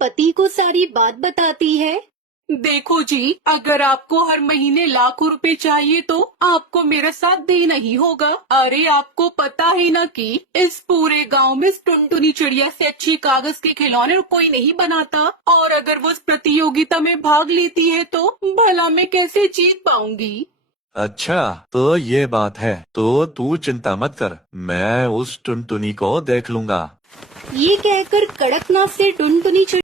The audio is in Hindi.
पति को सारी बात बताती है। देखो जी, अगर आपको हर महीने लाखों रुपए चाहिए तो आपको मेरा साथ देना ही होगा। अरे आपको पता है ना कि इस पूरे गांव में इस टुनटुनी चिड़िया से अच्छी कागज के खिलौने कोई नहीं बनाता, और अगर वो इस प्रतियोगिता में भाग लेती है तो भला मैं कैसे जीत पाऊंगी। अच्छा, तो ये बात है, तो तू चिंता मत कर, मैं उस टुनटुनी को देख लूंगा। ये कहकर कड़कनाथ से टुनटुनी